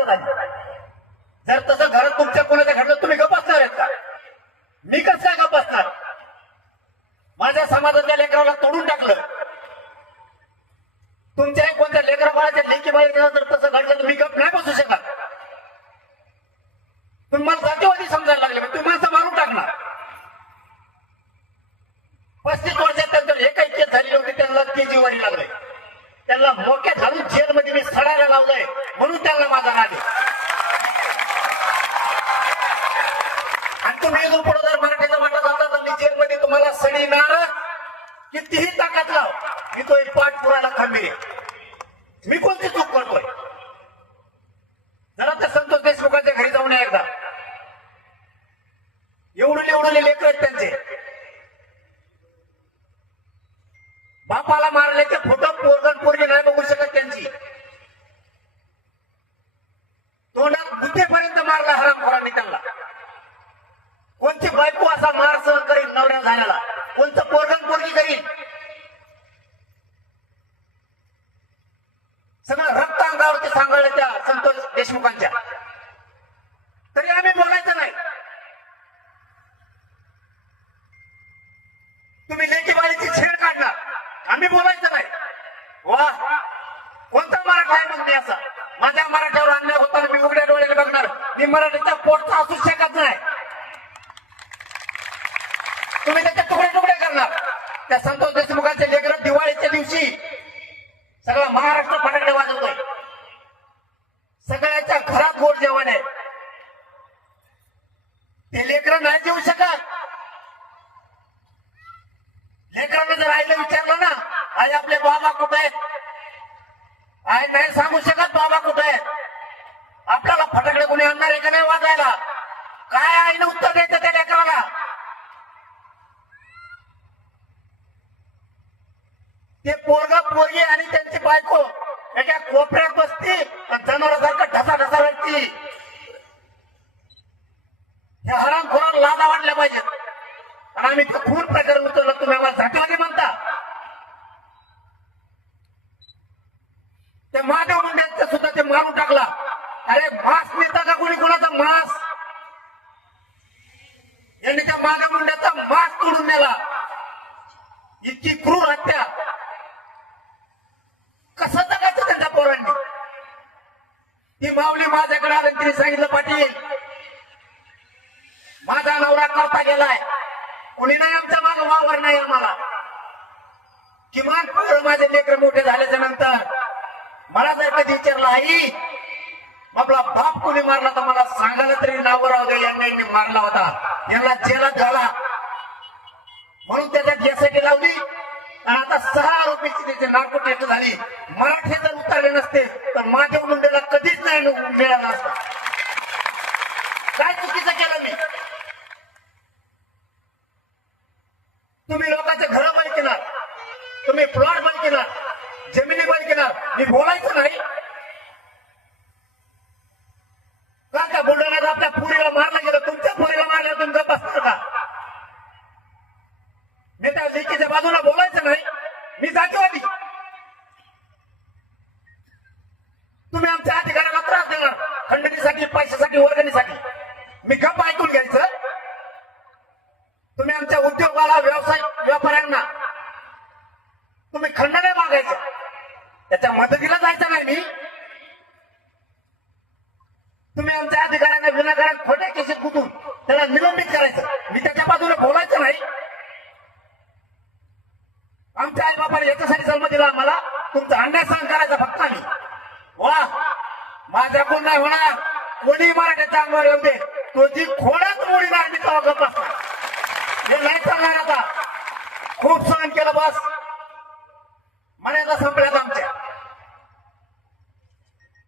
आत्महत्या झाली. जर तसं घरात तुमच्या कोणाच्या घडलं तुम्ही गप्प असणार आहेत का? मी कसं काय गप्प असणार? माझ्या समाजातल्या लेकराला तोडून टाकलं. तुमच्या कोणत्या लेकरा बाळाच्या लेकी बाळाच्या जर तसं घडलं तर मी गप्प नाही बसू शकत. तुम्ही मला जातीवादी समजायला लागले, तुम्ही माणसं मारून टाकणार. 35 वर्षात त्यांचं एकही केस झाली होती, त्यांना केजीवारी लागले. त्यांना मोक्यात घालून जेलमध्ये मी सडायला लावलंय, म्हणून त्यांना माझा राग आहे. आणि तुम्ही इथून पुढे जर मराठीचा वाटा जाता तर मी जेलमध्ये तुम्हाला सडीणार. कितीही ताकद लाव, मी तो एक पाठ पुरायला खंबीर आहे. मी कोणती चूक करतोय? जरा त्या संतोष देशमुखांच्या घरी जाऊन या एकदा. एवढे लेकर आहेत त्यांचे. बापाला मारल्याचे फोटो पोरगण पोरगी नाही बघू शकत त्यांची. तोंडात गुत्तेपर्यंत मारला हरामखोरांनी त्यांना. कोणती बायको असा मार सहन करील नवऱ्या झाल्याला? कोणतं पोरगण पोरगी करील? सगळं रक्त अंगावरती सांगळलं त्या संतोष देशमुखांच्या. तरी आम्ही बोलायचं नाही. तुम्ही लेकीबाळीची छेड काढणार, आम्ही बोलायचं नाही. वा, कोणता मराठा आहे मग मी असा? माझ्या मराठ्यावर अन्याय होताना मी उघड्या डोळ्याने बघणार. मी मराठीच्या पोटचा असू शकत नाही. तुम्ही त्याचे तुकडे तुकडे करणार. त्या संतोष देशमुखांचे लेकरं दिवाळीच्या दिवशी सगळा महाराष्ट्र फटाकडे वाजवतोय. सगळ्याच्या घरात गोड जेवण आहे. ते लेकरं नाही जेवू शकत. लेकरांना जर आईला विचारलं ना, आई आपले बाबा कुठे आहेत, आई नाही सांगू शकत बाबा कुठे आहेत. आपल्याला फटाकडे कोणी आणणार आहे का नाही वाजायला? काय आईनं उत्तर द्यायचं त्या लेकराला? ते पोरगा पोरगी आणि त्यांची बायको एका कोपऱ्यात बसती, जनावरासारखं ढसा ढसा वाटती. हे हरामखोराला लाजा वाटल्या पाहिजेत. आणि आम्ही खून प्रकरण उचललं, तुम्ही आम्हाला जातीवादी म्हणता. ते महादेव मुंडेंचं सुद्धा ते मारून टाकला. अरे मांस नेता का कोणी कोणाचा मांस? यांनी त्या महादेव मुंडेचा मांस तोडून नेला. इतकी क्रूर हत्या. कसं जगायचं त्यांच्या पोरांनी? ती माऊली माझ्याकडे आली, तिने सांगितलं पाटील माझा नवरा करता गेलाय, कुणी नाही आमच्या मागं वावर नाही आम्हाला. किमान पोरं माझे लेकर मोठे झाल्याच्या नंतर मला जर कधी विचारलं आई आपला बाप कोणी मारला तर मला सांगायला तरी नाव राहू दे, यांनी मारला होता, यांना जेलात झाला. म्हणून त्याच्यात गॅसेटी लावली आणि आता 6 आरोपीची त्याची नार्को टेस्ट झाली. मराठे जर उतरले नसते तर माझ्या मुंडेला कधीच नाही मिळाला असता. काय चुकीचं केलं मी? तुम्ही लोकांचे घर बंद केणार, तुम्ही प्लॉट बंद केणार, जमिनी बंद केणार. मी बोलायचं नाही का? त्या बुलढाण्यात आपल्या पुरीला मारलं गेलं, तुमच्या पुरीला मारलं, तुम्ही गप्प असणार का? मी त्या लेकीच्या बाजूला बोलायचं नाही. मी जातीवादी. तुम्ही आमच्या अधिकाऱ्याला त्रास देणार खंडणीसाठी, पैशासाठी, वर्गणीसाठी. मी गप्प ऐकून घ्यायचं. तुम्ही आमच्या उद्योगाला, व्यवसाय व्यापाऱ्यांना तुम्ही खंडने मागायचं, त्याच्या मदतीला जायचं नाही. मी तुम्ही आमच्या अधिकाऱ्यांना विनाकारण खोट्या केसेस कुठून त्याला निलंबित करायचं. मी त्याच्या बाजूने बोलायचं नाही. आमच्या आई बापाने याच्यासाठी जन्म दिला आम्हाला, तुमचा अन्याय सहन करायचा फक्त आम्ही. वा, माझ्याकडून नाही होणार. कोणी मराठ्याच्या अंगावर येऊ दे, तो जी खोडाच मोडी नाही मी तेव्हा गप्प असणार. हे नाही चालणार. आता खूप सहन केलं बस.